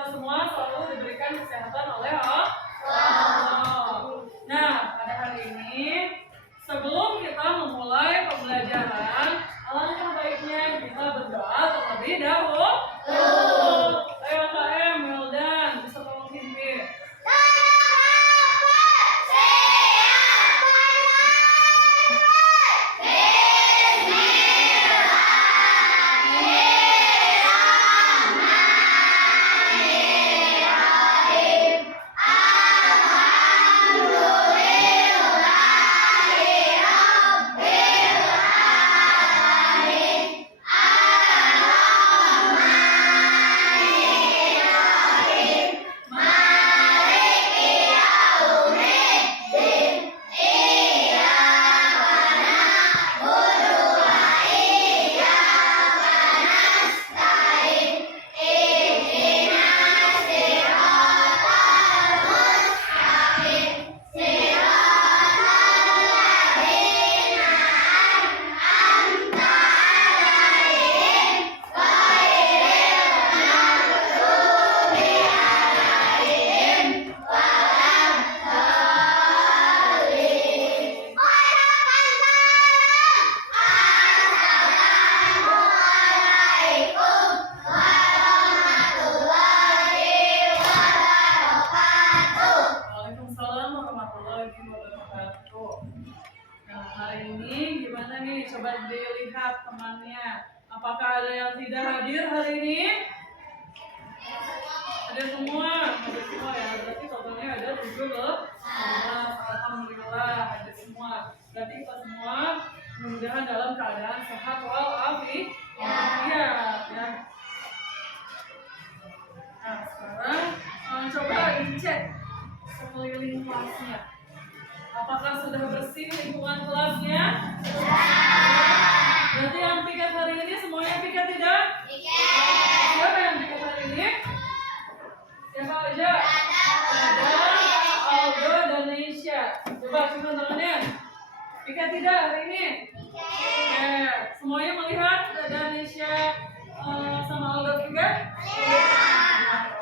kita semua selalu diberikan kesehatan oleh Allah. Nah, pada hari ini sebelum kita memulai pembelajaran, alangkah baiknya kita berdoa terlebih dahulu. Ayo KM, Meldan, bisa tolong pimpin. Coba dilihat temannya. Apakah ada yang tidak hadir hari ini? Ada semua ya. Berarti totalnya ada 7 loh. Alhamdulillah ada semua. Berarti kita semua mudah-mudahan dalam keadaan sehat walafiat. Ya. Nah, sekarang coba dicek sekeliling kelasnya. Apakah sudah bersih lingkungan kelasnya? Berarti yang piket hari ini semuanya piket tidak? Piket. Siapa yang piket hari ini? Siapa aja? Ada Aldo dan Nisha. Coba cium tangannya. Piket tidak hari ini? Piket. Semuanya melihat ada Nisha sama Aldo piket?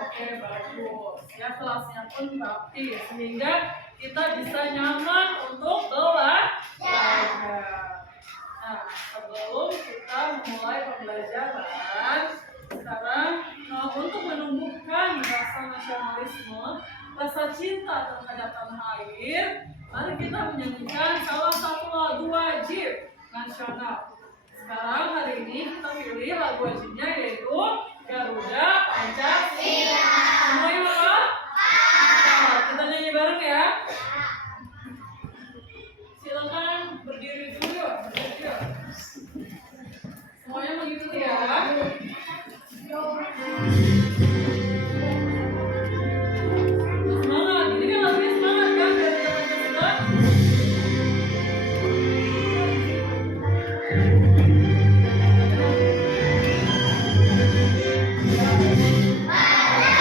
Oke, bagus. Ya, kelasnya pun rapi sehingga kita bisa nyaman untuk belajar. Nah, sebelum kita memulai pembelajaran, sekarang untuk menumbuhkan rasa nasionalisme, rasa cinta terhadap tanah air, mari kita menyanyikan salah satu lagu wajib nasional. Sekarang hari ini kita pilih lagu wajibnya yaitu Garuda Pancasila. Semuanya hafal? Kita nyanyi bareng ya. Silakan berdiri dulu yuk. Semuanya mengikuti ya. Semangat, ini kan lagunya semangat kan? Garuda Pancasila. Merdeka!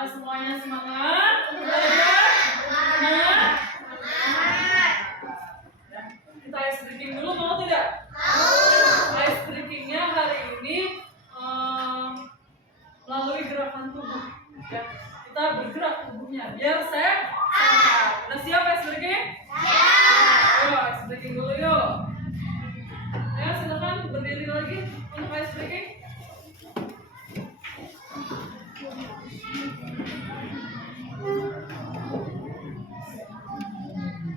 Semuanya semangat belajar. Semangat. Ya, kita ice breaking dulu, mau tidak? Ice breakingnya hari ini melalui gerakan tubuh. Ya, kita bergerak tubuhnya biar sehat. Udah siap ice breaking? Ayo ice breaking dulu yuk. Ayo silakan berdiri lagi untuk ice breaking.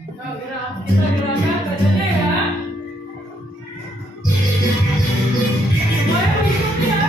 Kita gerakan badannya ya. Semuanya mengikuti ya.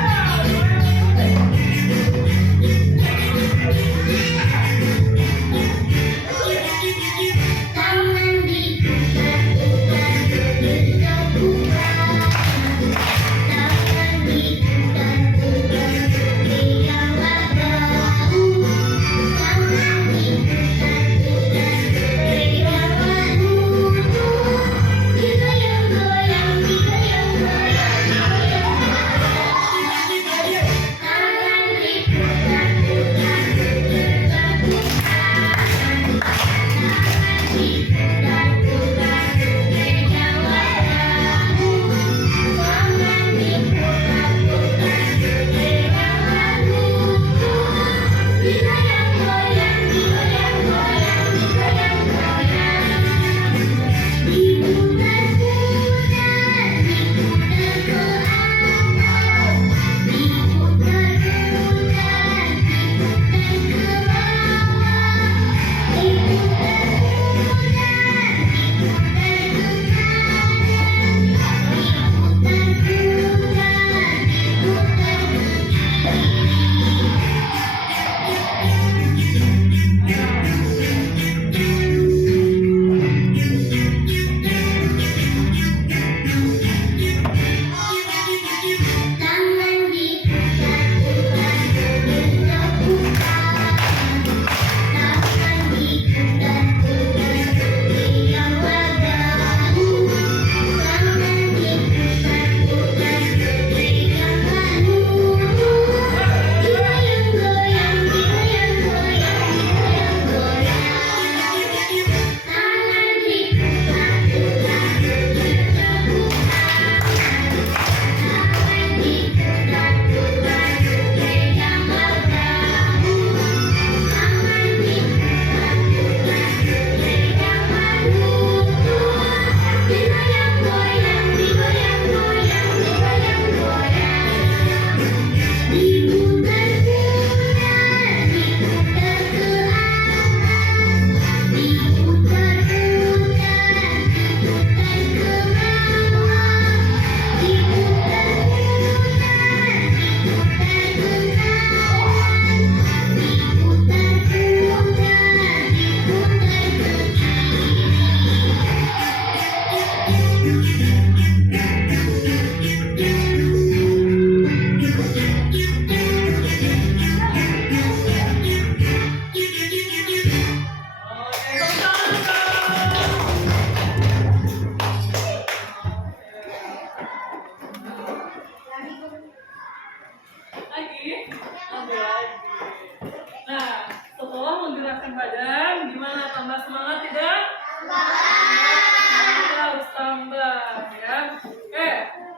Nah, setelah menggerakkan badan, gimana? Tambah semangat tidak? Kita harus tambah ya.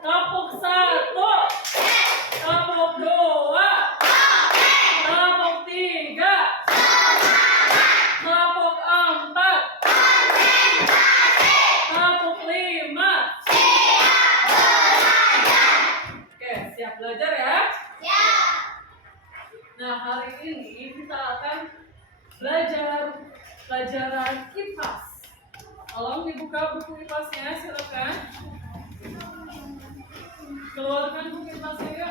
Tapuk 1, tapuk 2, tapuk 3, tapuk 4, tapuk 5. Oke, siap belajar ya? Nah, hari ini kita akan belajar pelajaran IPAS. Tolong dibuka buku IPAS-nya, silakan. Keluarkan buku IPAS-nya ya.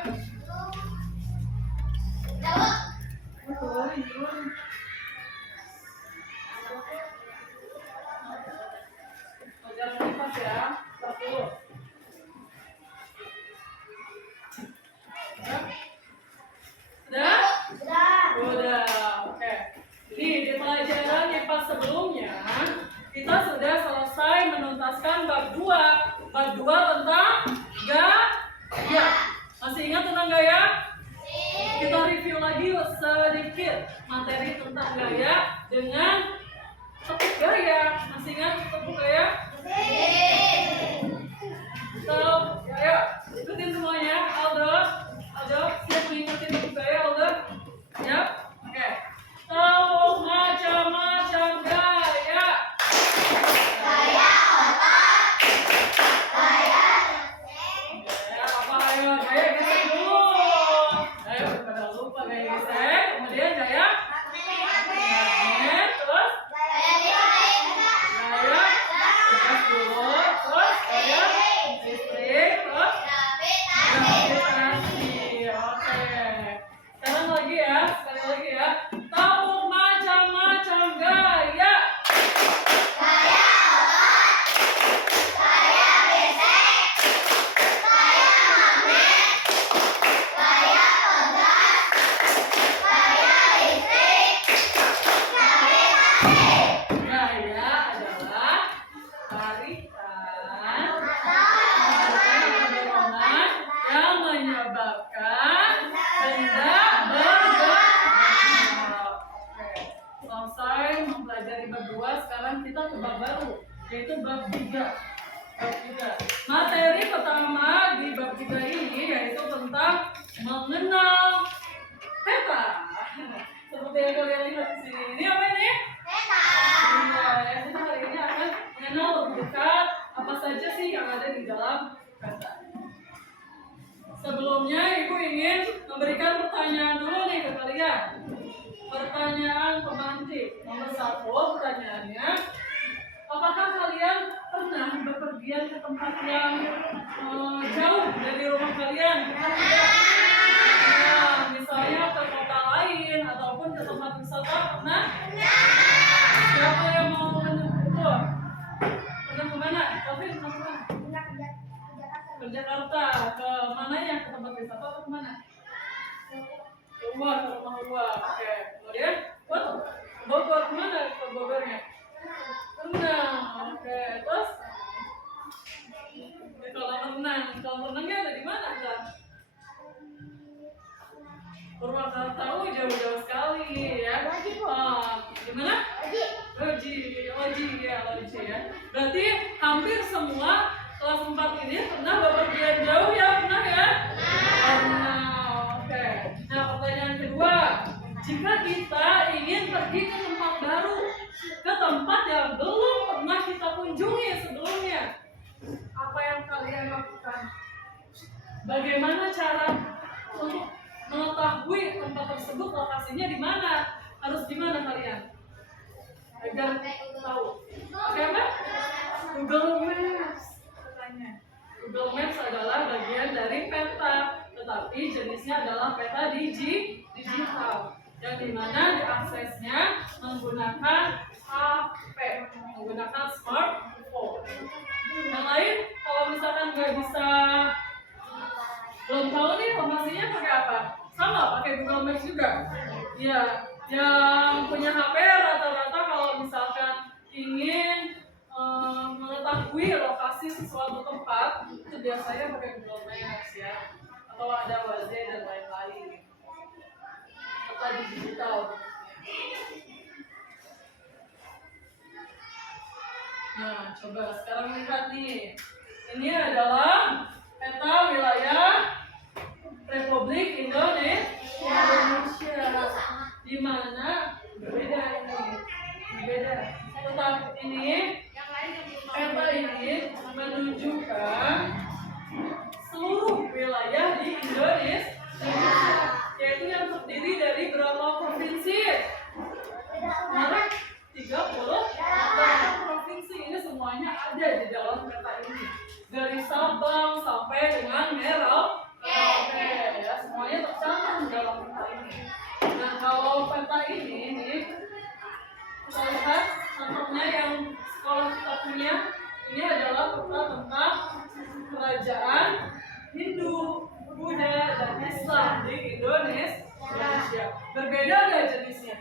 Pelajaran IPAS ya. 10. Sudah. Oke. Jadi di pelajaran IPAS sebelumnya kita sudah selesai menuntaskan bab 2. Bab 2 tentang gaya. Masih ingat tentang gaya? Kita review lagi sedikit. materi tentang gaya dengan tepuk gaya. Masih ingat tepuk gaya? So, ayo ikutin semuanya. Aldo, siap mengikuti tepuk gaya Aldo? Siap? Oke. Tepuk macam-macam gaya. Gaya otak. Gaya Apa ayo gaya gesek dulu. Ayo pada lupa gaya gesek. Kemudian gaya magnet. Terus gaya tegas dulu. Terus gaya listrik. Terus gravitasi. Oke. Sekarang lagi ya. Sekali lagi ya. Tepuk macam-macam gaya. Gaya otak. Gaya gesek. Gaya magnet. Gaya tegas. Gaya listrik. Gravitasi. Gaya adalah tarikan dorongan yang menyebabkan benda bergerak. Oke. Selesai mempelajari bab 2, sekarang kita ke bab baru, yaitu bab 3. Materi pertama di bab 3 ini yaitu tentang mengenal peta. Seperti yang kalian lihat di sini. Ini apa ini? Iya, kita hari ini akan mengenal lebih dekat apa saja sih yang ada di dalam peta. Sebelumnya, Ibu ingin memberikan pertanyaan dulu nih ke kalian. Pertanyaan pemantik. Nomor 1, pertanyaannya, apakah kalian pernah bepergian ke tempat yang jauh dari rumah kalian? Pernah tidak? Nah, misalnya ke kota lain ataupun ke tempat wisata, pernah? Siapa yang mau itu? Pernah kemana? Taufik, pernah kemana? Ke Jakarta. Ke mananya? Ke tempat wisata atau kemana? Rumah, ke rumah gua. Oke. Kemudian, Bogor, kemana ke Bogornya? Renang. Oke. Terus? Di kolam renangnya ada di mana kan? Purwakarta. Oh, jauh-jauh sekali ya. Gimana? Loji ya. Berarti hampir semua kelas 4 ini pernah bepergian jauh ya? Pernah ya? Pernah. Oke. Nah, pertanyaan kedua, jika kita ingin pergi ke tempat baru, ke tempat yang belum pernah kita kunjungi sebelumnya, apa yang kalian lakukan? Bagaimana cara untuk mengetahui tempat tersebut lokasinya di mana? Harus gimana kalian? Agar tahu. Oke apa? Google Maps. Katanya. Google Maps adalah bagian dari peta, tetapi jenisnya adalah peta digital, yang dimana diaksesnya menggunakan HP, menggunakan smartphone. Yang lain, kalau misalkan nggak bisa, belum tahu nih lokasinya pakai apa? Sama, pakai Google Maps juga. Ya, yang punya HP rata-rata kalau misalkan ingin mengetahui lokasi sesuatu tempat, itu biasanya pakai Google Maps ya, atau ada Waze dan lain-lain. Peta digital. Nah, coba sekarang lihat nih. Ini adalah peta wilayah Republik Indonesia. Di mana berbeda ini. Berbeda. Tetapi ini peta ini menunjukkan seluruh wilayah di Indonesia, yaitu yang terdiri dari berapa provinsi? Menarik 38 provinsi. Ini semuanya ada di dalam peta ini, dari Sabang sampai dengan Merauke ya, semuanya tercantum dalam peta ini. Nah, kalau peta ini nih, kita lihat contohnya yang sekolah kita punya. Ini adalah peta tentang kerajaan Hindu, Buddha, dan Islam di Indonesia. Berbeda nggak jenisnya?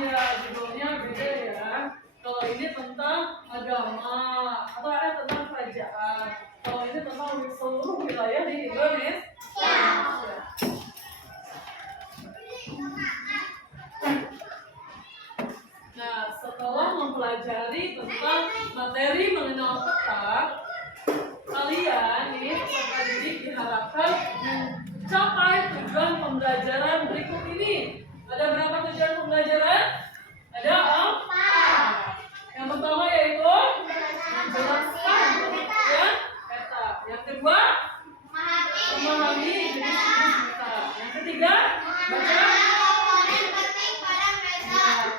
Iya, judulnya beda ya. Kalau ini tentang agama atau tentang kerajaan. Kalau ini tentang seluruh wilayah di Indonesia. mempelajari tentang materi mengenal peta, kalian ini peserta didik diharapkan mencapai tujuan pembelajaran berikut ini. Ada berapa tujuan pembelajaran? Ada 4. Yang pertama yaitu menjelaskan pengertian peta. Yang kedua, memahami jenis-jenis peta. Yang ketiga, baca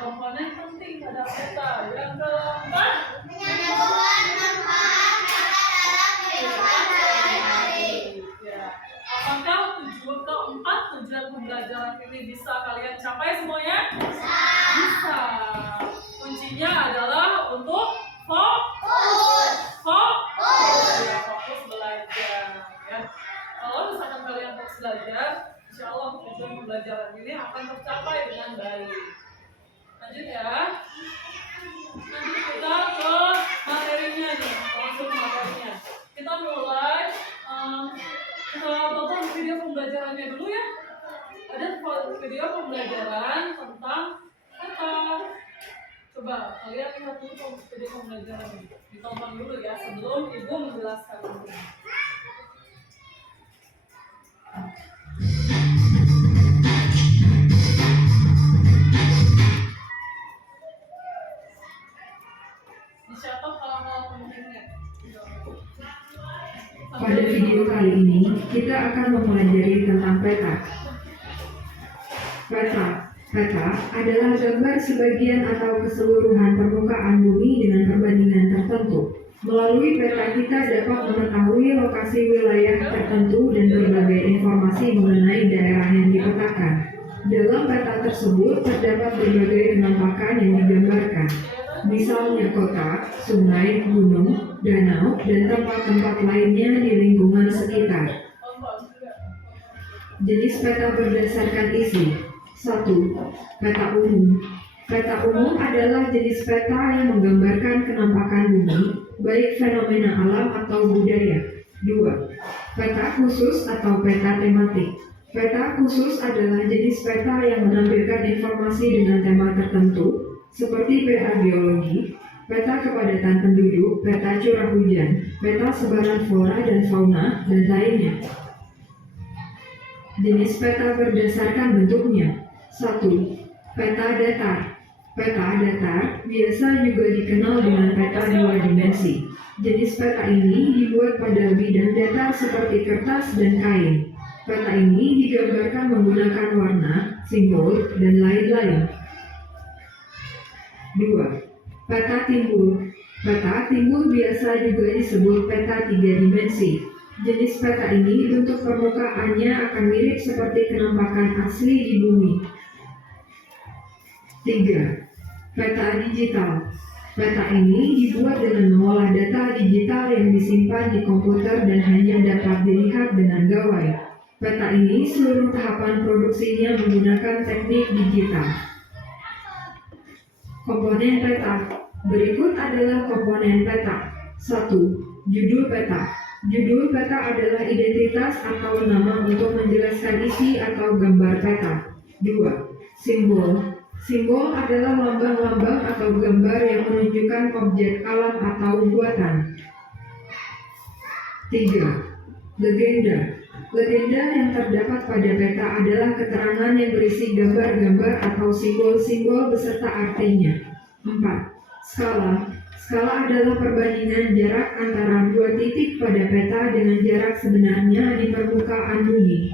komponen penting pada peta. Yang keempat, ya. Apakah keempat tujuan pembelajaran ini bisa kalian capai semuanya? Bisa. Kuncinya adalah untuk fokus belajar. Ya. Kalau misalkan kalian fokus belajar, insya Allah tujuan pembelajaran ini akan tercapai dengan baik. Lanjut ya. Nanti kita ke materinya nih, langsung ke materinya. Kita mulai, kita tonton video pembelajarannya dulu ya. Ada video pembelajaran tentang peta. Coba kalian lihat dulu video pembelajarannya. Ditonton dulu ya sebelum ibu menjelaskan. Pada video kali ini, kita akan mempelajari tentang peta. Peta adalah gambar sebagian atau keseluruhan permukaan bumi dengan perbandingan tertentu. Melalui peta kita dapat mengetahui lokasi wilayah tertentu dan berbagai informasi mengenai daerah yang dipetakan. Dalam peta tersebut terdapat berbagai penampakan yang digambarkan. Misalnya kota, sungai, gunung, danau, dan tempat-tempat lainnya di lingkungan sekitar. Jenis peta berdasarkan isi. 1. Peta umum. Peta umum adalah jenis peta yang menggambarkan kenampakan bumi, baik fenomena alam atau budaya. 2. Peta khusus atau peta tematik. Peta khusus adalah jenis peta yang menampilkan informasi dengan tema tertentu, seperti peta geologi, peta kepadatan penduduk, peta curah hujan, peta sebaran flora dan fauna, dan lainnya. Jenis peta berdasarkan bentuknya. 1. Peta datar. Peta datar biasa juga dikenal dengan peta 2 dimensi. Jenis peta ini dibuat pada bidang datar seperti kertas dan kain. Peta ini digambarkan menggunakan warna, simbol, dan lain-lain. 2. Peta timbul. Peta timbul biasa juga disebut peta 3 dimensi. Jenis peta ini bentuk permukaannya akan mirip seperti kenampakan asli di bumi. 3. Peta digital. Peta ini dibuat dengan mengolah data digital yang disimpan di komputer dan hanya dapat dilihat dengan gawai. Peta ini seluruh tahapan produksinya menggunakan teknik digital. Komponen peta. Berikut adalah komponen peta. 1. Judul peta. Judul peta adalah identitas atau nama untuk menjelaskan isi atau gambar peta. 2. Simbol. Simbol adalah lambang-lambang atau gambar yang menunjukkan objek alam atau buatan. 3. Legenda. Legenda yang terdapat pada peta adalah keterangan yang berisi gambar-gambar atau simbol-simbol beserta artinya. 4. Skala. Skala adalah perbandingan jarak antara dua titik pada peta dengan jarak sebenarnya di permukaan bumi.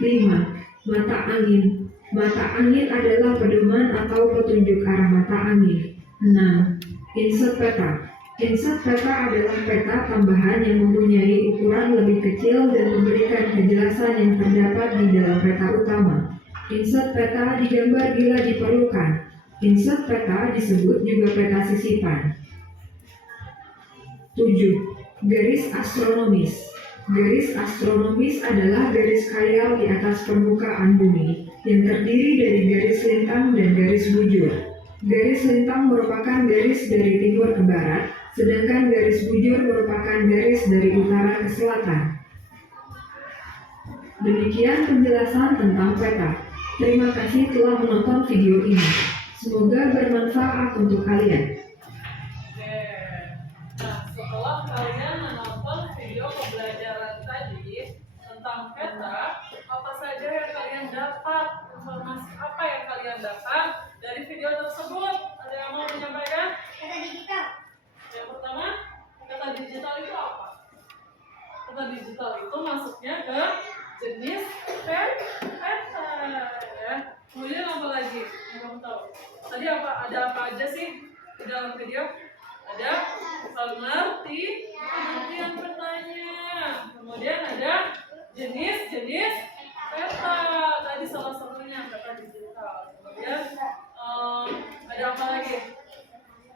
5. Mata angin. Mata angin adalah pedoman atau petunjuk arah mata angin. 6. Insert peta. Insert peta adalah peta tambahan yang mempunyai ukuran lebih kecil dan memberikan kejelasan yang terdapat di dalam peta utama. Insert peta digambar bila diperlukan. Insert peta disebut juga peta sisipan. 7. Garis astronomis. Garis astronomis adalah garis khayal di atas permukaan bumi yang terdiri dari garis lintang dan garis bujur. Garis lintang merupakan garis dari timur ke barat, sedangkan garis bujur merupakan garis dari utara ke selatan. Demikian penjelasan tentang peta. Terima kasih telah menonton video ini. Semoga bermanfaat untuk kalian. Oke. Nah, setelah kalian menonton video pembelajaran tadi tentang peta, apa saja yang kalian dapat? Informasi apa yang kalian dapat dari video tersebut? Ada yang mau menyampaikan? Kata digital. Yang pertama, kata digital itu apa? Kata digital itu masuknya ke jenis peta, ya. Kemudian apa lagi yang kamu tahu? Tadi ada apa aja sih di dalam video? Ada pengertian petanya. Kemudian ada jenis-jenis peta. Tadi salah satunya peta digital. Kemudian ada apa lagi?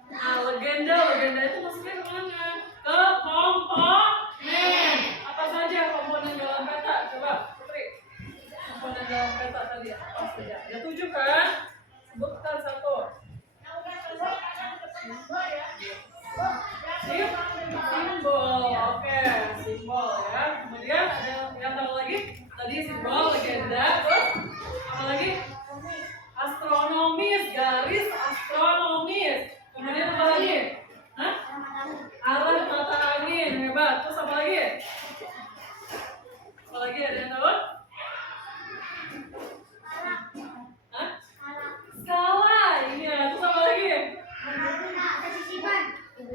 Nah, legenda itu maksudnya kemana? Ke komponen. Apa saja komponen dalam peta? Coba, Putri. Komponen dalam peta tadi apa saja? Ada 7 kan? Sebutkan satu. Simbol, oke, simbol ya. Kemudian ada yang tahu lagi? Tadi simbol, legenda, terus apa lagi? Astronomis, garis astronomis. Kemudian apa lagi? Hah? Arah mata angin, hebat. Terus apa lagi? Apa lagi ada yang tahu? Hah? Skala, iya. Terus apa lagi?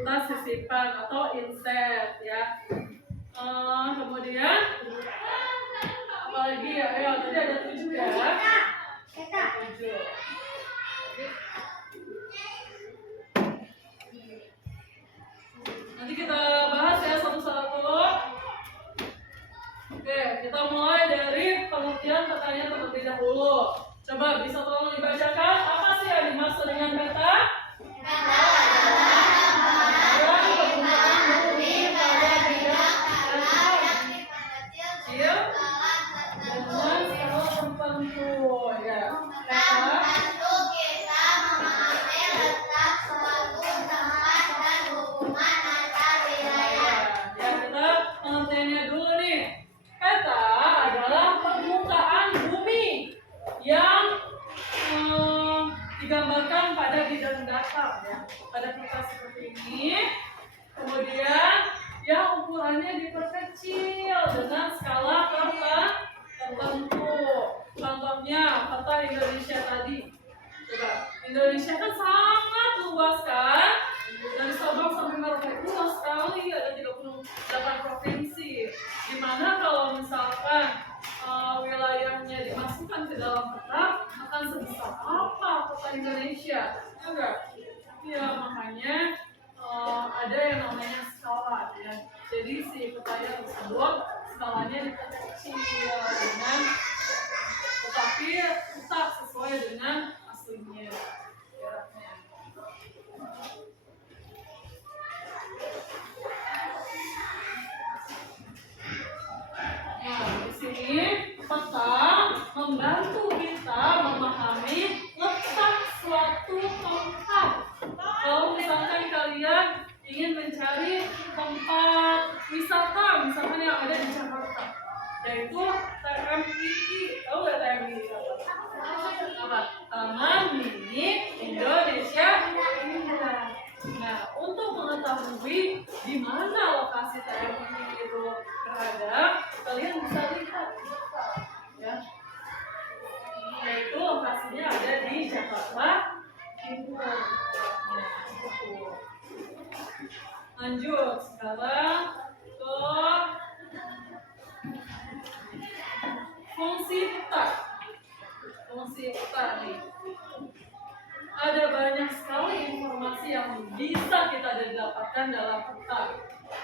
Tas sisipan atau inset ya. Kemudian apa lagi ya? Ayo, tadi ada 7 ya. 7. Nanti kita bahas ya satu-satu. Oke, kita mulai dari pengertian petanya terlebih dahulu. Coba bisa tolong dibacakan apa sih yang dimaksud dengan peta? Digambarkan pada bidang datar ya, pada kertas seperti ini. Kemudian yang ukurannya diperkecil dengan skala tertentu. Contohnya peta Indonesia tadi. Coba, Indonesia kan sangat luas kan? Dari Sabang sampai Merauke luas sekali, ada 38 provinsi. Dimana kalau misalkan wilayahnya dimasukkan ke dalam peta, akan sebesar apa peta Indonesia? Enggak? Ya, makanya ada yang namanya skala ya. Jadi si petanya tersebut skalanya diperkecil dengan, tetapi tetap sesuai dengan aslinya jaraknya. Nah, di sini peta membantu kita memahami letak suatu tempat. Kalau misalkan kalian ingin mencari tempat wisata, misalkan yang ada di Jakarta, yaitu TMII. Tahu nggak TMII apa? Taman Mini Indonesia Indah. Nah, untuk mengetahui di mana lokasi TMII itu berada, kalian bisa lihat ya. Yaitu lokasinya ada di Jakarta Timur. Lanjut sekarang ke fungsi peta. Fungsi peta nih. Ada banyak sekali informasi yang bisa kita dapatkan dalam peta.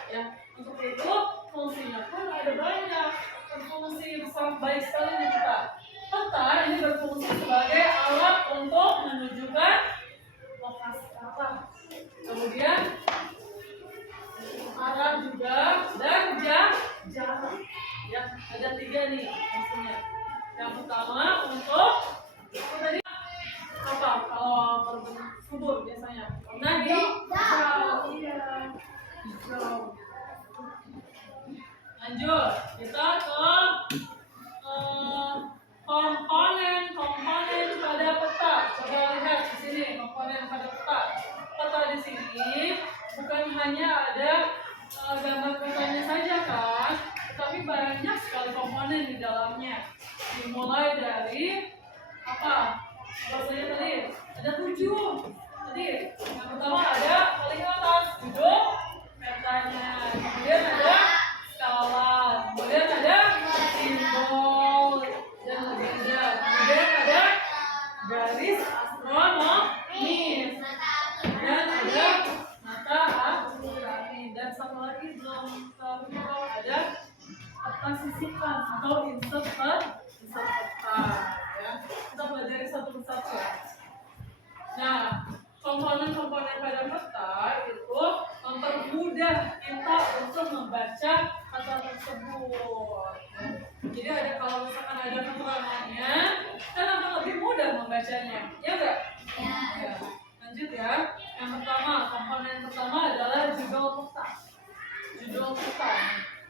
Ya, untuk itu fungsinya pun ada banyak. Fungsi besar baik sekali nih peta. Peta ini berfungsi sebagai alat untuk menunjukkan lokasi arah. Kemudian arah juga dan jarak. Ya, ada 3 nih fungsinya. Yang pertama untuk tadi apa? Kalau subur biasanya warna hijau. Iya, hijau. Lanjut, kita ke dimulai dari apa? Bahasanya tadi ada 7. Tadi yang pertama ada paling atas judul petanya, kemudian ada skala, kemudian ada simbol dan legenda, kemudian ada garis astronomis, dan ada mata angin, dan satu lagi belum tahu kalau ada peta sisipan atau insert peta ya. Kita pelajari satu persatu ya. Nah, komponen-komponen pada peta itu mempermudah kita untuk membaca kata tersebut. Jadi kalau misalkan ada keterangannya, kan akan lebih mudah membacanya, ya enggak? Ya. Lanjut ya. Yang pertama, komponen pertama adalah judul peta. Judul peta.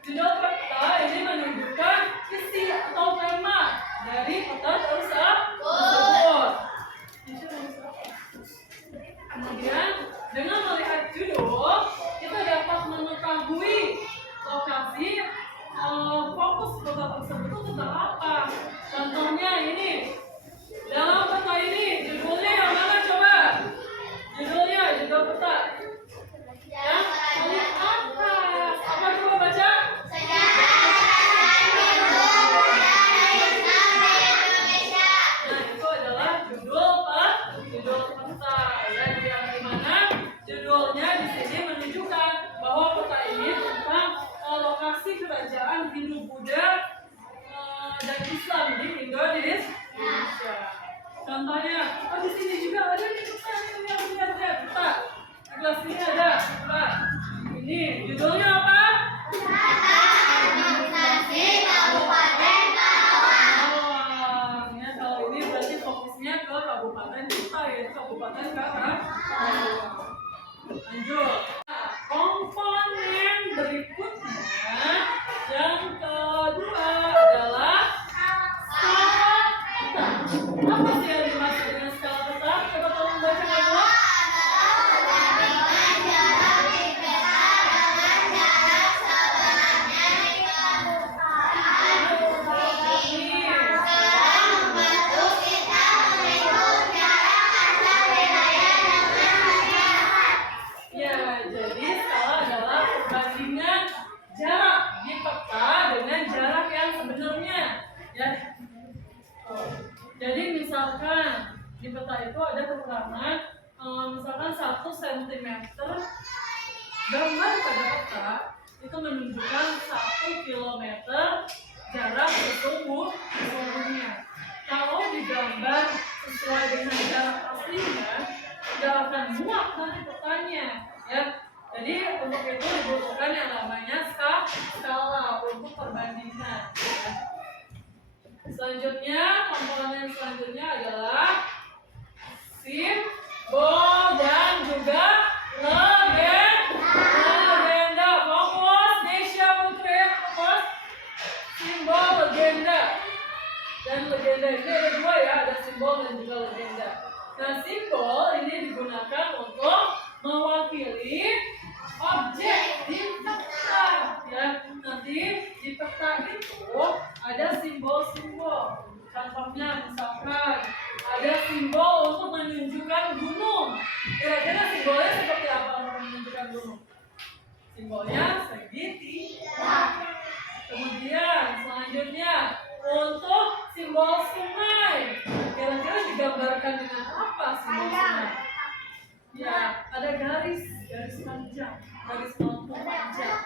Judul peta ini menunjukkan isi atau tema dari peta tersebut. Kemudian dengan melihat judul, kita dapat mengetahui lokasi fokus peta tersebut itu tentang apa. Contohnya ini, dalam peta ini judulnya yang mana coba? Judulnya, judul peta yang paling atas. Apa coba baca? Nah, itu adalah judul peta ya, yang dimana judulnya di sini menunjukkan bahwa peta ini tentang lokasi kerajaan Hindu-Buddha dan Islam di Indonesia. Contohnya, di sini juga ada nih peta, lihat peta. Di kelas ini ada peta. Ini judulnya apa? Administrasi Kabupaten Karawang. Ya, kalau ini berarti fokusnya ke kabupaten kita, yaitu Kabupaten Karawang. Lanjut. Nah, komponen berikutnya yang kedua adalah skala peta. Apa sih yang dimaksud dengan skala peta? Coba tolong baca dulu. Ya, jadi skala adalah perbandingan jarak di peta dengan jarak yang sebenarnya. Ya. Jadi misalkan di peta itu ada keterangan misalkan 1 cm gambar pada peta itu menunjukkan 1 km jarak seluruhnya. Kalau digambar sesuai dengan jarak aslinya, tidak akan muat nanti petanya, ya. Jadi untuk itu dibutuhkan yang namanya skala untuk perbandingan. Ya. Selanjutnya, komponen selanjutnya adalah simbol dan juga legenda. Fokus, Nesya Putri, fokus. Simbol, legenda. Dan legenda ini ada 2 ya, ada simbol dan juga legenda. Nah, simbol ini digunakan untuk mewakili objek di peta, ya. Nanti di peta itu ada simbol-simbol. Contohnya misalkan ada simbol untuk menunjukkan gunung. Kira-kira simbolnya seperti apa untuk menunjukkan gunung? Simbolnya segitiga. Kemudian selanjutnya untuk simbol sungai. Kira-kira digambarkan dengan apa simbol sungai? Ya, ada garis panjang, garis melengkung panjang.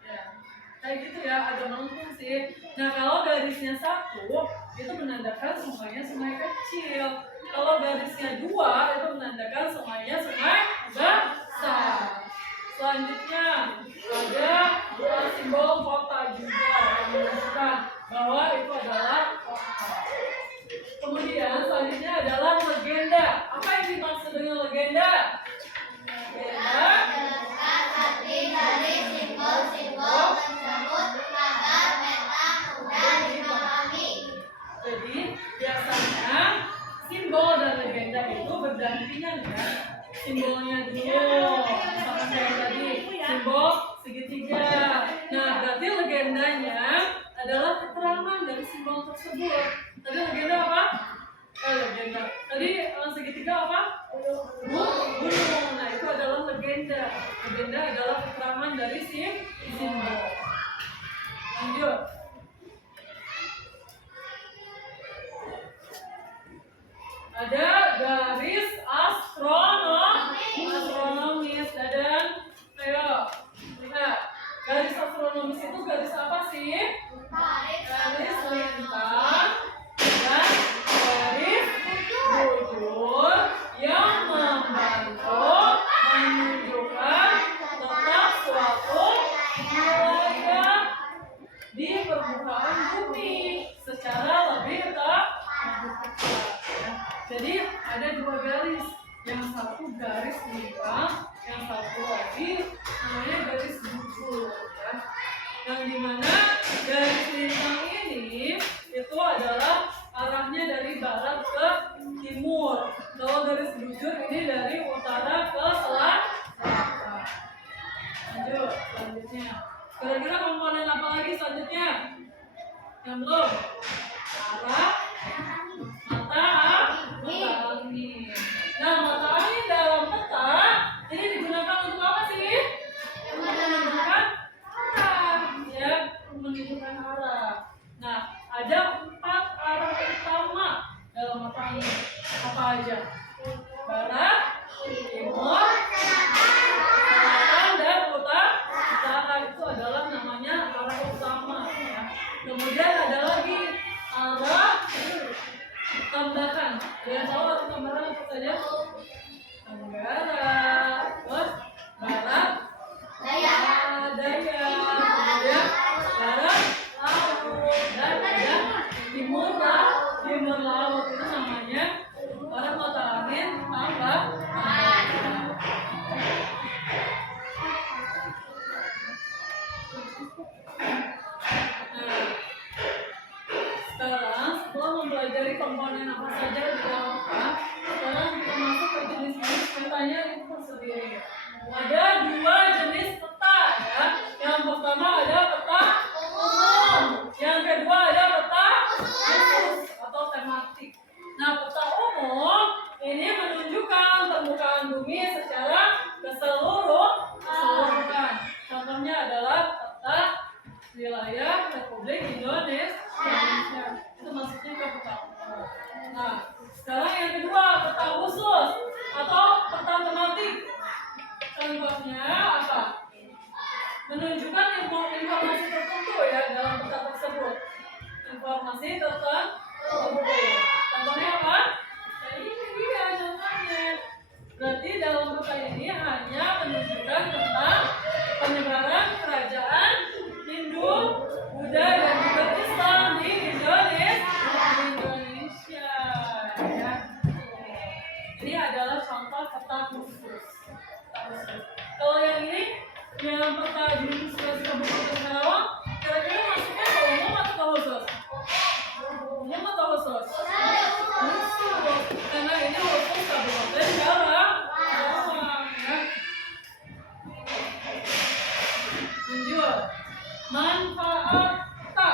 Ya, kayak gitu ya, agak melengkung sih. Nah, kalau garisnya 1 itu menandakan sungainya sungai kecil. Kalau garisnya 2 itu menandakan sungainya sungai besar. Selanjutnya ada simbol kota juga yang menunjukkan bahwa itu adalah kota. Kemudian selanjutnya adalah legenda. Apa yang dimaksud dengan legenda? Legenda dari simbol-simbol tersebut agar peta mudah dipahami. Jadi biasanya simbol dan legenda itu berdampingan ya. Simbolnya dulu, misalkan kayak tadi simbol segitiga. Nah, berarti legendanya adalah keterangan dari simbol simbol tersebut. Tadi legenda apa? Legenda. Tadi segitiga apa? Gunung. Nah, itu adalah legenda. Legenda adalah keterangan dari simbol. Lanjut. Ada garis astronomis. Dadan, ayo lihat. Garis astronomis itu garis apa sih? Garis lintang dan garis bujur yang membantu menunjukkan letak suatu wilayah di permukaan bumi secara lebih terbuka. Jadi ada dua garis, yang satu garis lintang, yang satu lagi namanya garis bujur. Ya. Yang dimana garis lintang ini itu adalah arahnya dari barat ke timur. Kalau garis bujur ini dari utara ke selatan. Lanjut, selanjutnya. Kira-kira komponen apa lagi selanjutnya? Yang belum? Arah, mata angin. Nah, mata angin dalam peta ini digunakan untuk apa sih? Menunjukkan arah, ya, menunjukkan arah. Nah, ada 4 arah utama dalam mata angin. Apa aja? Barat, timur, selatan, dan utara. Itu adalah namanya arah utama. Ya. Kemudian ada lagi arah tambahan. Ada yang tahu arah tambahan apa saja? Tenggara, terus barat, daya, kemudian barat, laut, dan ada timur laut. Itu namanya arah mata angin tambahan. Sekarang setelah mempelajari komponen apa saja di dalam peta, sekarang kita masuk ke jenis-jenis petanya itu tersendiri. Ada 2 jenis peta, ya. Yang pertama ada peta umum, yang kedua ada peta khusus atau tematik. Nah, peta umum ini menunjukkan permukaan bumi secara keseluruhan. Contohnya adalah peta wilayah Republik Indonesia. Itu maksudnya ke peta umum. Nah, sekarang yang kedua, peta khusus atau peta tematik. Contohnya apa? Menunjukkan informasi tertentu, ya, dalam peta tersebut. Informasi tertentu. Contohnya apa? Nah, ini dia contohnya. Berarti dalam peta ini hanya menunjukkan tentang penyebaran kerajaan Hindu, Buddha, dan juga Islam di Indonesia. Ya. Ini adalah contoh peta khusus. Kalau yang ini, yang peta administrasi Kabupaten Karawang, kira-kira masuknya ke umum atau ke khusus? Umum atau khusus? Khusus. Karena ini khusus Kabupaten Karawang. Ya. Lanjut. Manfaat peta.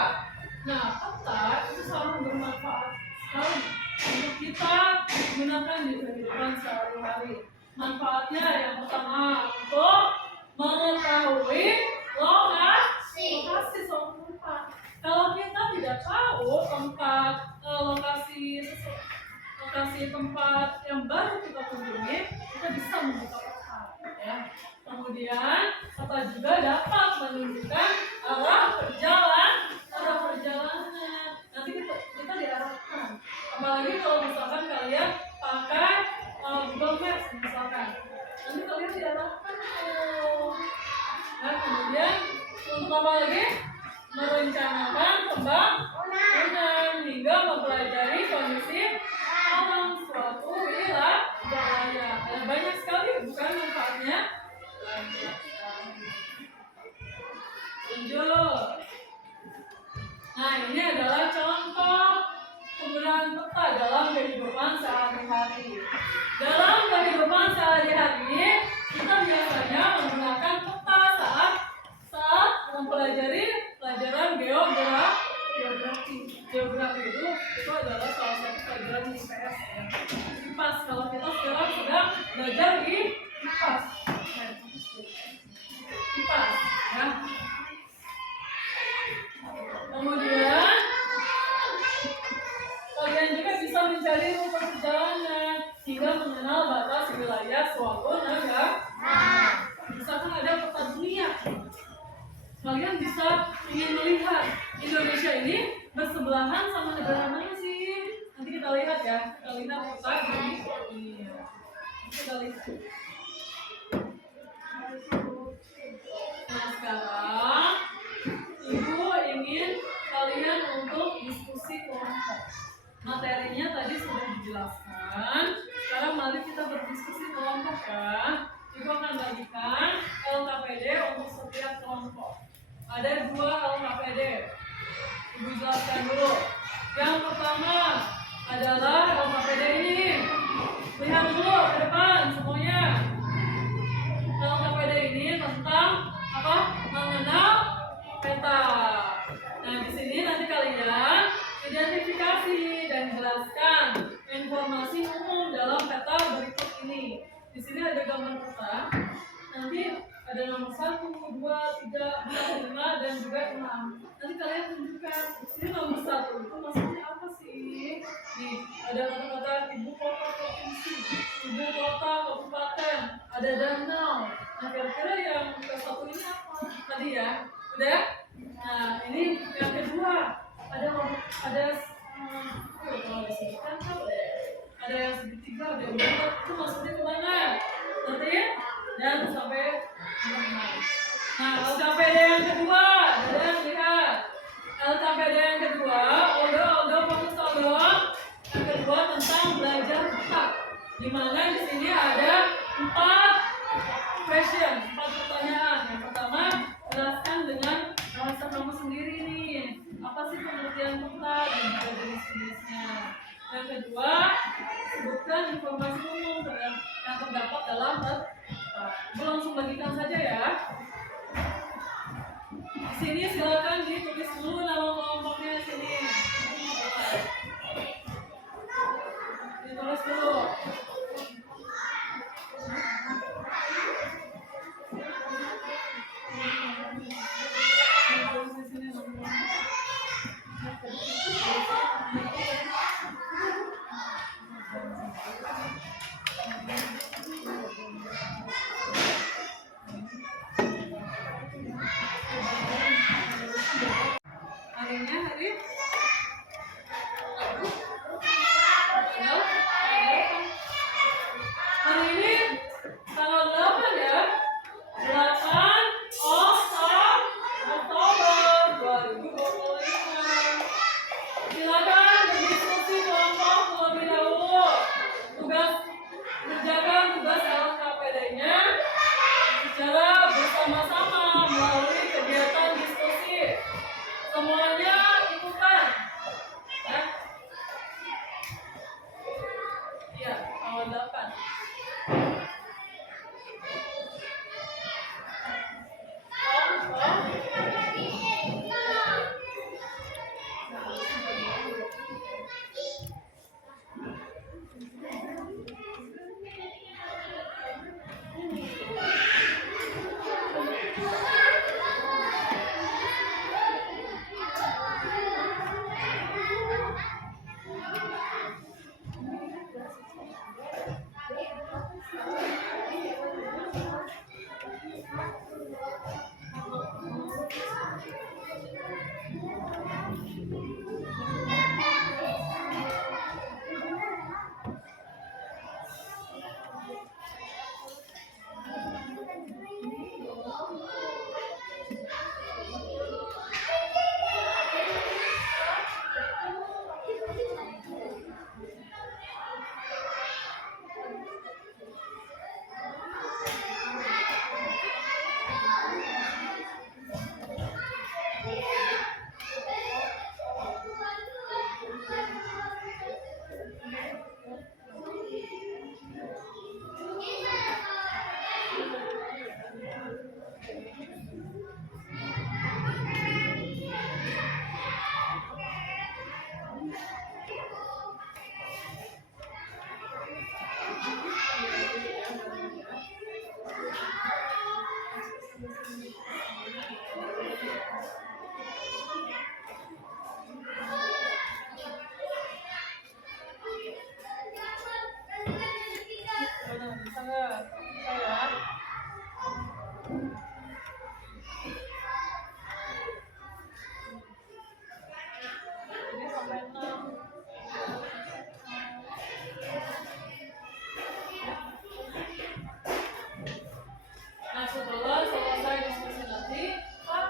Nah, peta itu sangat bermanfaat sekali untuk kita gunakan di kehidupan sehari-hari. Manfaatnya yang pertama untuk mengetahui lokasi suatu tempat. Kalau kita tidak tahu tempat lokasi tempat yang baru kita kunjungi, kita bisa membuka peta. Ya. Kemudian peta juga dapat menunjukkan arah perjalanan. Nanti kita diarahkan. Apalagi kalau misalkan kalian pakai Google Maps misalkan, nanti kalian diarahkan tuh. Nah, kemudian untuk apa lagi? Merencanakan pembangunan hingga mempelajari kondisi alam suatu wilayah. Banyak sekali bukan manfaatnya. Lanjut. Nah, ini adalah contoh penggunaan peta dalam kehidupan sehari-hari. Dalam kehidupan sehari-hari, kita biasanya menggunakan peta saat mempelajari pelajaran geografi. IPS ya. IPAS, kalau kita sekarang sedang belajar di IPAS. IPAS ya. Kemudian kalian juga bisa mencari rute perjalanan hingga mengenal batas wilayah suatu negara. Misalkan ada peta dunia, kalian bisa ingin melihat Indonesia ini bersebelahan sama negara mana sih? Nanti kita lihat ya, kita lihat peta dunia. Kita lihat. Nah sekarang Ibu ingin kalian untuk diskusi kelompok. Materinya tadi sudah dijelaskan. Sekarang mari kita berdiskusi kelompok ya. Ibu akan bagikan LKPD untuk setiap kelompok. Ada 2 LKPD. Ibu jelaskan dulu. Yang pertama adalah LKPD ini. Lihat dulu ke depan semuanya. LKPD ini tentang apa? Mengenal peta. Nah, di sini nanti kalian identifikasi dan jelaskan informasi umum dalam peta berikut ini. Di sini ada gambar peta. Nanti ada nomor 1, 2, 3, 4, 5 dan juga 6. Nanti kalian tunjukkan. Ini nomor 1 itu maksudnya apa sih? Nih, ada kata-kata ibu kota provinsi, ibu kota kabupaten, ada danau. Nah, kira-kira yang ke-1 ini apa? Tadi ya, udah? Nah, ini yang kedua. Kalau disebutkan ada yang segitiga, ada yang bulat. Itu maksudnya kemana? Nanti dan sampai mana? Nah, LKPD yang kedua, ada yang lihat. LKPD yang kedua, fokus Odo. Yang kedua tentang belajar peta. Di mana di sini ada 4 question, 4 pertanyaan. Yang pertama, jelaskan dengan bahasa kamu sendiri nih. Apa sih pengertian peta dan juga jenis-jenisnya. Yang kedua, sebutkan informasi umum yang terdapat dalam peta. Ibu langsung bagikan saja ya. Di sini silakan ditulis dulu nama kelompoknya di sini. Ditulis dulu. Bisa ya. Ini sampai 6. Nah, setelah selesai diskusi nanti, Pak,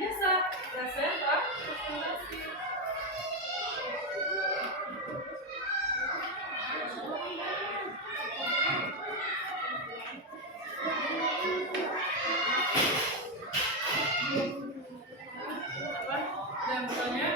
bisa present Pak, presentasi. Apa? Ada yang bertanya?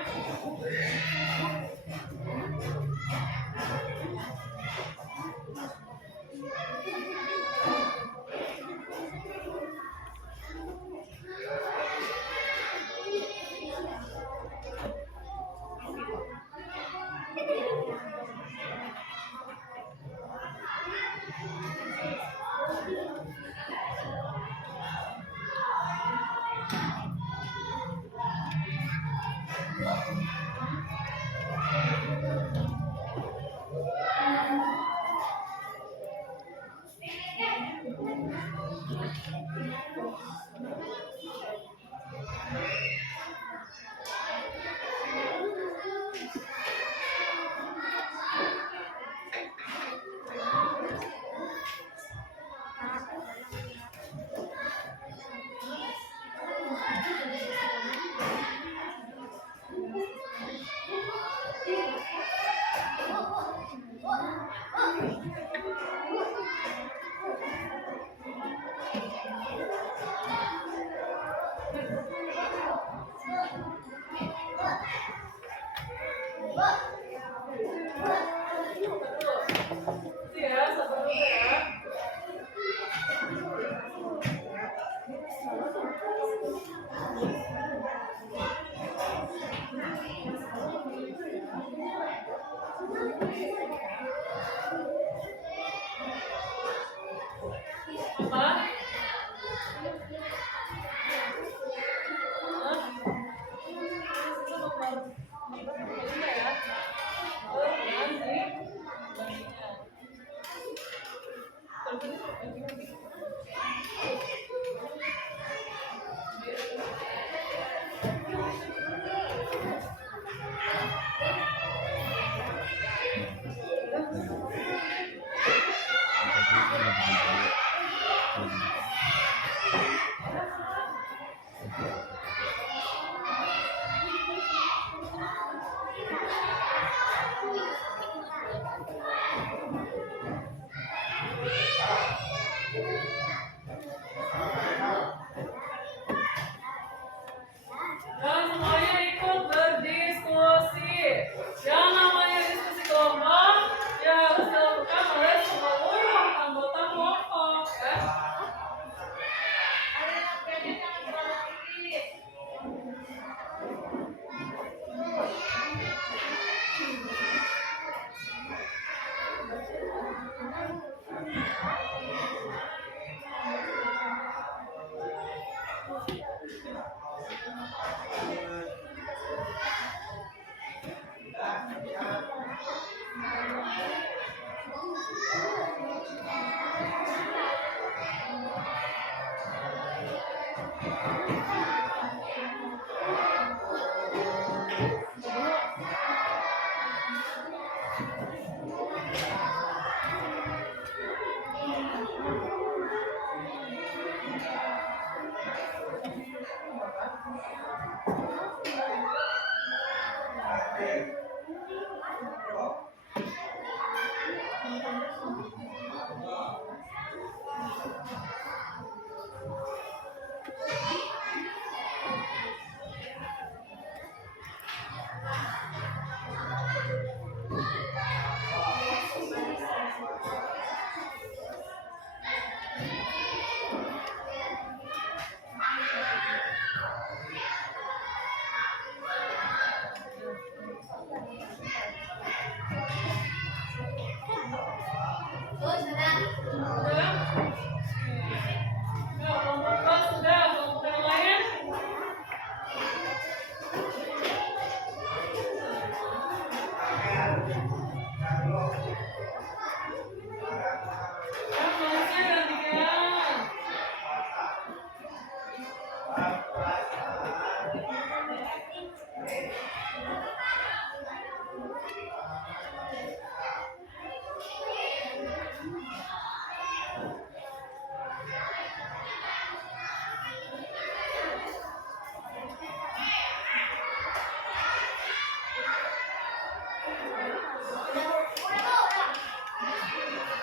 Ya, sabar dulu ya. Apa? Hah? Kita mau keluar. Iya ya. Oh, nanti. Dan semuanya ikut berdiskusi. Yang namanya diskusi kelompok ya harus dilakukan oleh seluruh anggota kelompok ya.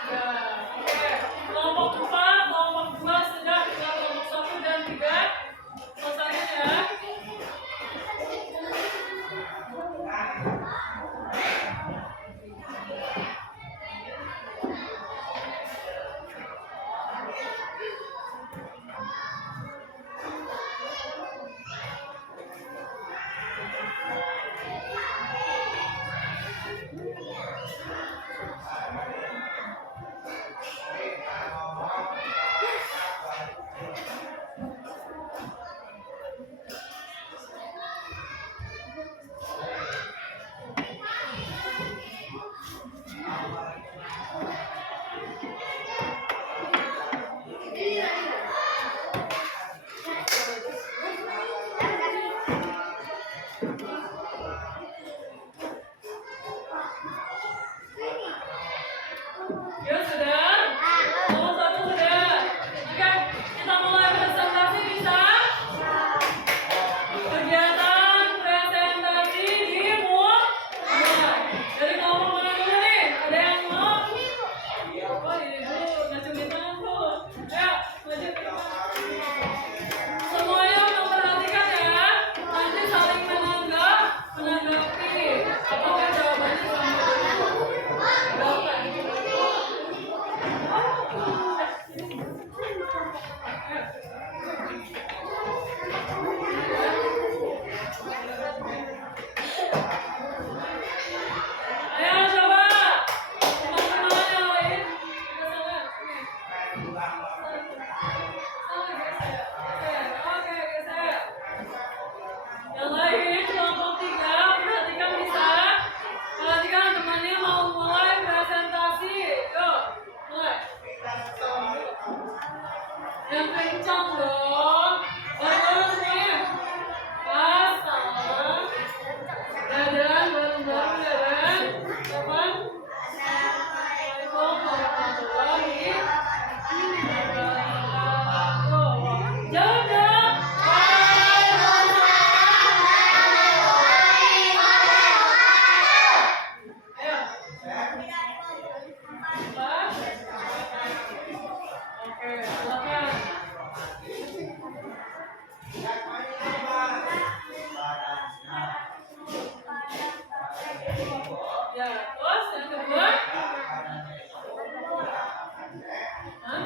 Ya, oke. Kelompok 4, kelompok 2 sudah, tinggal kelompok 1 dan 3. Selesaiin ya. Ya sudah. Kelompok 1 sudah. Oke, kita mulai presentasi bisa? Kegiatan presentasi dimulai. Dari kelompok mana dulu nih? Ada yang mau? Oh, ini dulu. Ngacungin tangan dulu. Ayo, maju. Semuanya memperhatikan ya. Nanti saling menanggapi. Apakah jawabannya sama? Ayo coba. Teman-teman yang lain. Kita sana. Sini. Sana geser. Geser. Oke, geser. Yang lain kelompok 3, perhatikan bisa. Perhatikan temannya mau mulai presentasi. Yuk, mulai. Yang kencang dong. Bareng-bareng semuanya. Pasang. Dadan, bareng-bareng dadan. Depan. Assalamualaikum warahmatullahi wabarakatuh. Jawab dong. Ayo. Empat. Oke, silakan. Ya, terus yang kedua. Hah?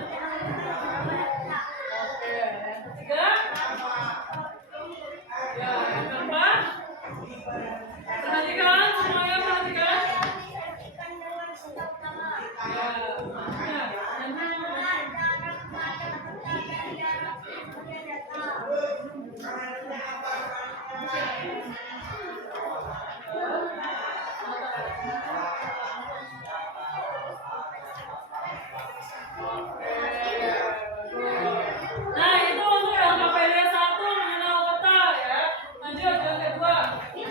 Oke, yang ketiga. Ya, yang keempat. Perhatikan, semuanya perhatikan. Ya, yang kelima. Nah, itu untuk LKPD 1 mengenal peta ya. Lanjut yang kedua. Ya,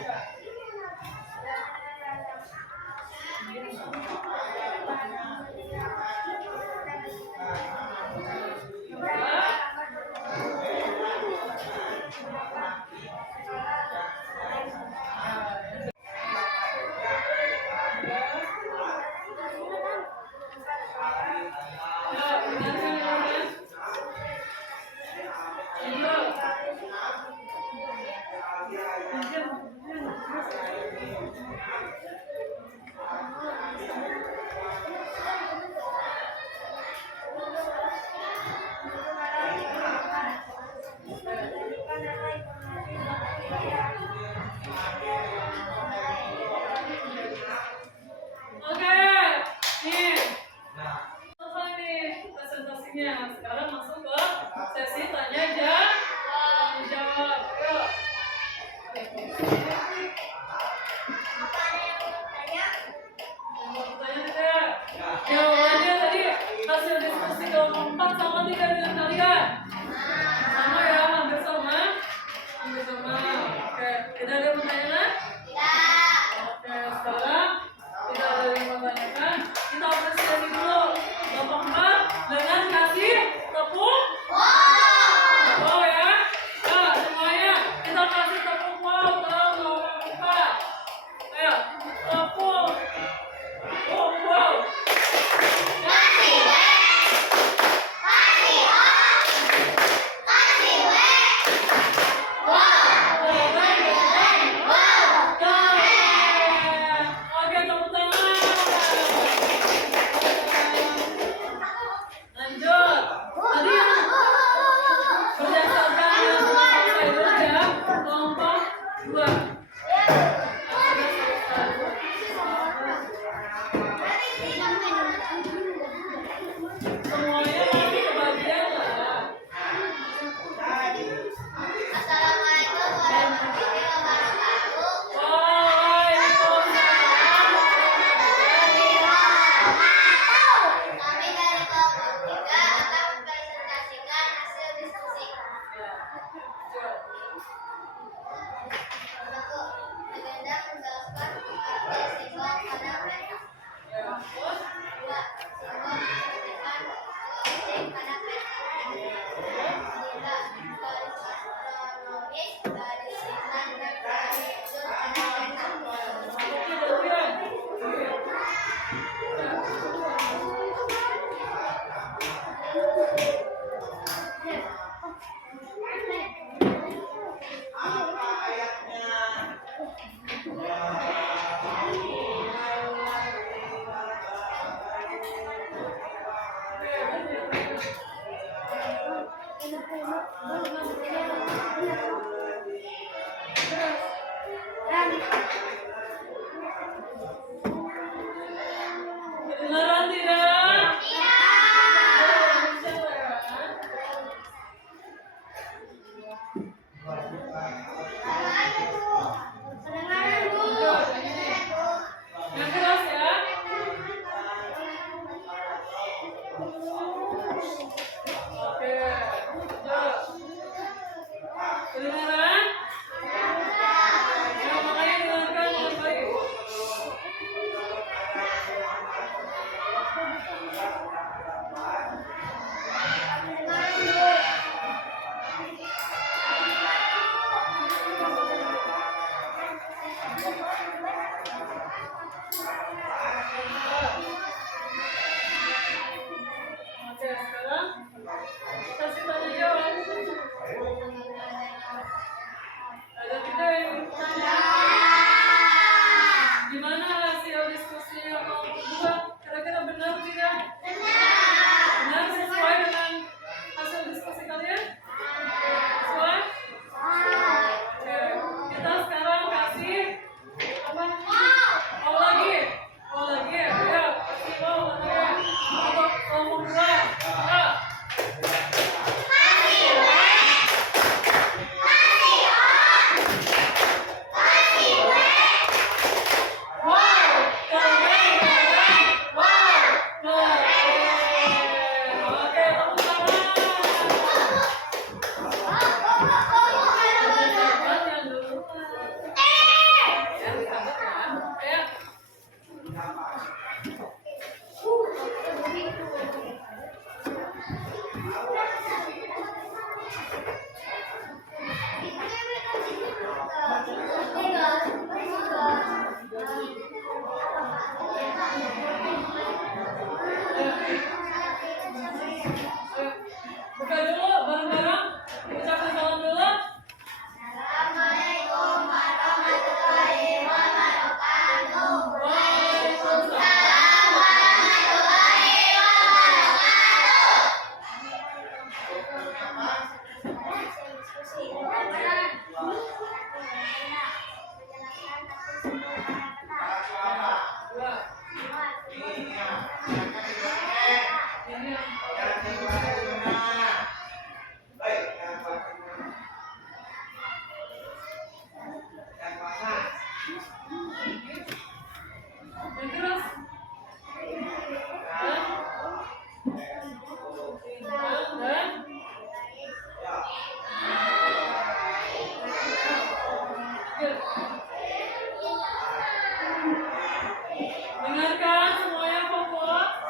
Dengarkan semuanya fokus.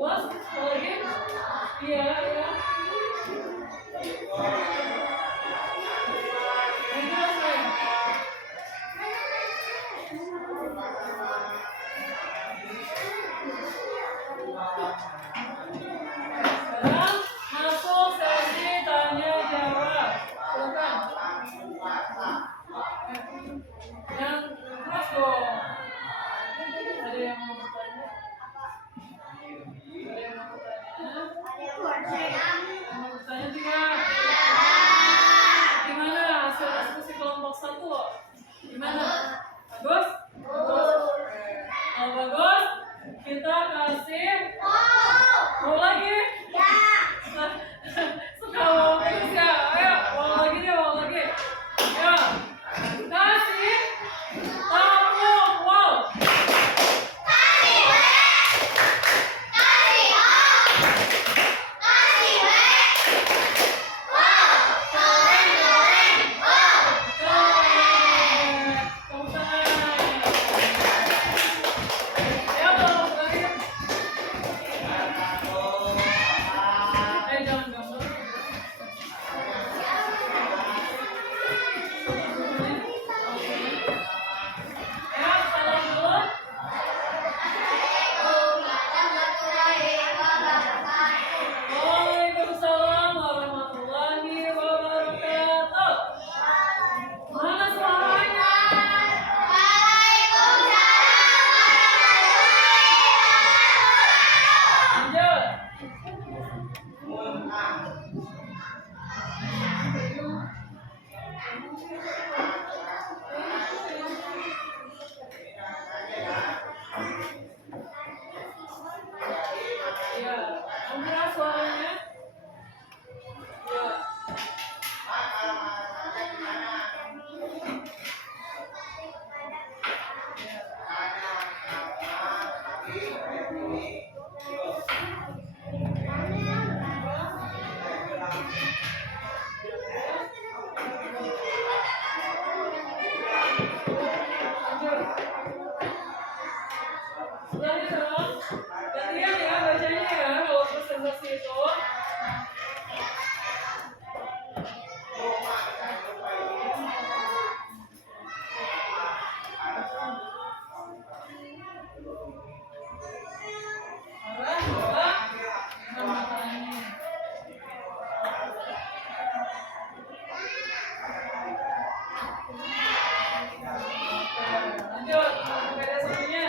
Bos, lagi? Iya, iya. Sekarang masuk sesi tanya jawab. Silakan. Yang keras dong. Ada yang mau bertanya? Ada yang mau bertanya? Mau bertanya tidak? Gimana hasil diskusi kelompok 1? Gimana? Bagus? Bagus. Kalau bagus, kita kasih mau lagi? Suka mau terus ya? Ayo, mau lagi deh, mau lagi. Ya, kasih tepuk wow. Waalaikumsalam warahmatullahi wabarakatuh. Mana suaranya? Lanjut. Ya, mana suaranya? Ya. Ulangi dong. Gantian ya bacanya ya kalau presentasi itu. Alright, coba. Nama makanannya. Lanjut, beda satunya.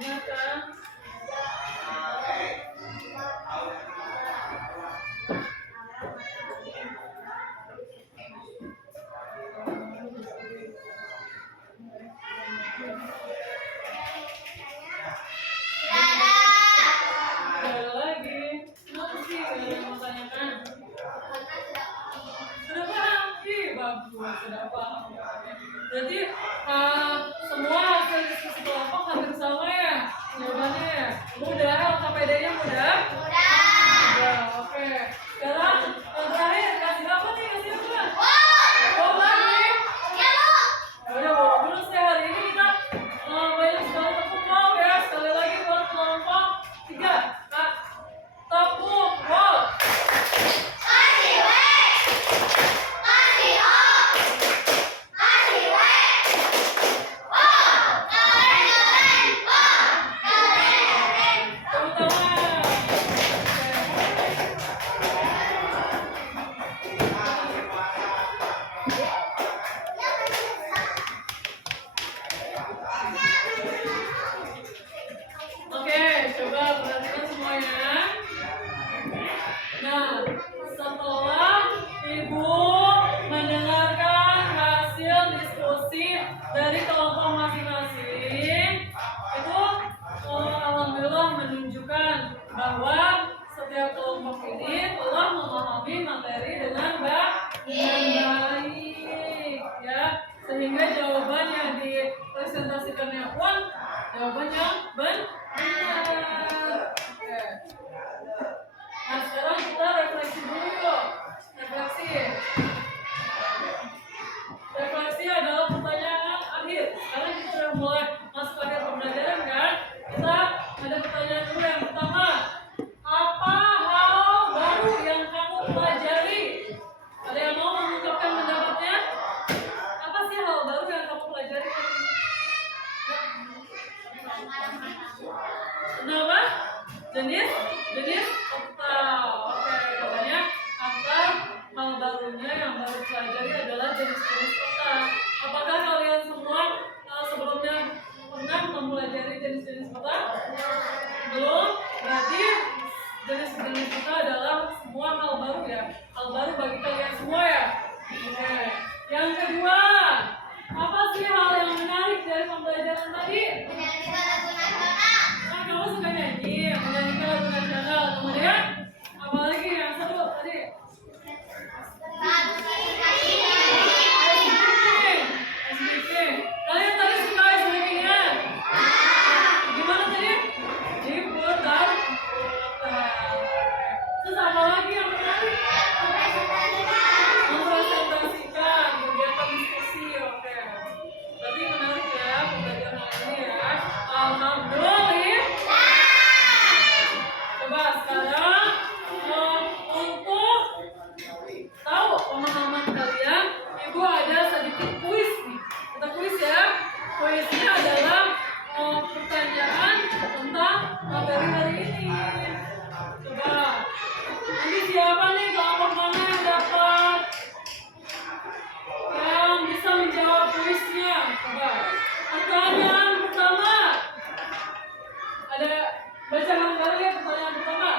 Ingatkan. Ada lagi. Kenapa sih gak ada yang mau tanyakan? Sudah paham? Ih, bagus, sudah paham. Berarti semua hasil diskusi kelompok hampir sama ya? Jawabannya ya? Mudah, LKPD-nya mudah? Mudah, oke. Sekarang yang terakhir, kasih apa nih? Kasih apa? Wow lagi? Udah bawa dulu sih hari ini kita banyak sekali tepuk wow ya. Sekali lagi buat kelompok 3. Kak, top tiga kelompok ini telah memahami materi dengan baik, ya, sehingga jawaban yang dipresentasikannya pun jawaban yang benar. Oke. Nah, sekarang kita refleksi dulu yuk. Refleksi adalah pertanyaan akhir. Sekarang kita sudah mulai masuk akhir pembelajaran kan? Kita ada pertanyaan dulu yang pertama. Apa hal baru yang kamu pelajari? Ada yang mau mengungkapkan pendapatnya? Apa sih hal baru yang kamu pelajari hari ini? Kenapa? Jenis kota. Oke, katanya apa hal barunya yang baru pelajari adalah jenis-jenis kota. Apakah kalian semua sebelumnya pernah mempelajari jenis-jenis kota? Belum? Berarti jenis-jenis kota adalah semua hal baru ya. Hal baru bagi kalian semua ya. Oke. Yang kedua, apa sih hal yang menarik dari pembelajaran tadi? Menyanyikan lagu nasional. Nah, kamu suka nyanyi, menyanyikan lagu nasional. Kemudian, apa lagi yang seru tadi? SBK. Kalian tadi suka SBK-nya? Gimana tadi? Diputar. Terus apa lagi yang menarik? Mempresentasikan kegiatan diskusi. Oke. Berarti menarik ya pembelajaran ini ya. Alhamdulillah. Coba sekarang untuk tahu pemahaman kalian, Ibu ada sedikit kuis nih. Kita kuis ya. Kuisnya adalah pertanyaan tentang materi hari ini. Coba. Nanti siapa nih kelompok mana yang dapat? Yang bisa menjawab kuisnya. Coba. Pertanyaan pertama. Ada baca bareng ya pertanyaan pertama.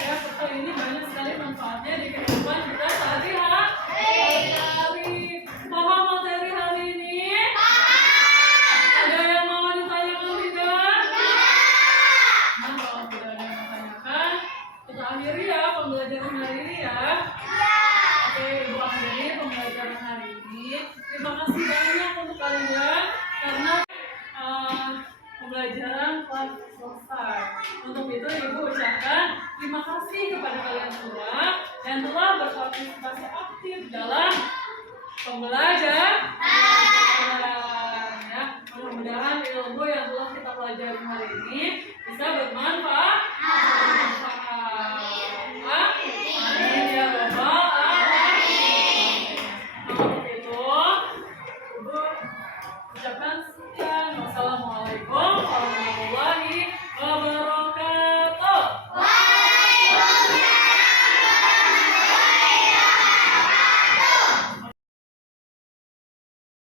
ya, foto ini banyak sekali manfaatnya di kehidupan kita sehari-hari. Paham materi hari ini? Ada yang mau ditanyakan tidak? Nah, kalau tidak ada yang mau tanyakan, kita akhiri ya pembelajaran hari ini ya. Oke, Ibu akhiri pembelajaran hari ini. Terima kasih banyak untuk kalian karena pembelajaran telah selesai. Untuk itu Ibu ucapkan terima kasih kepada kalian semua yang telah berpartisipasi aktif dalam pembelajaran. Ya, mudah-mudahan ilmu yang telah kita pelajari hari ini bisa bermanfaat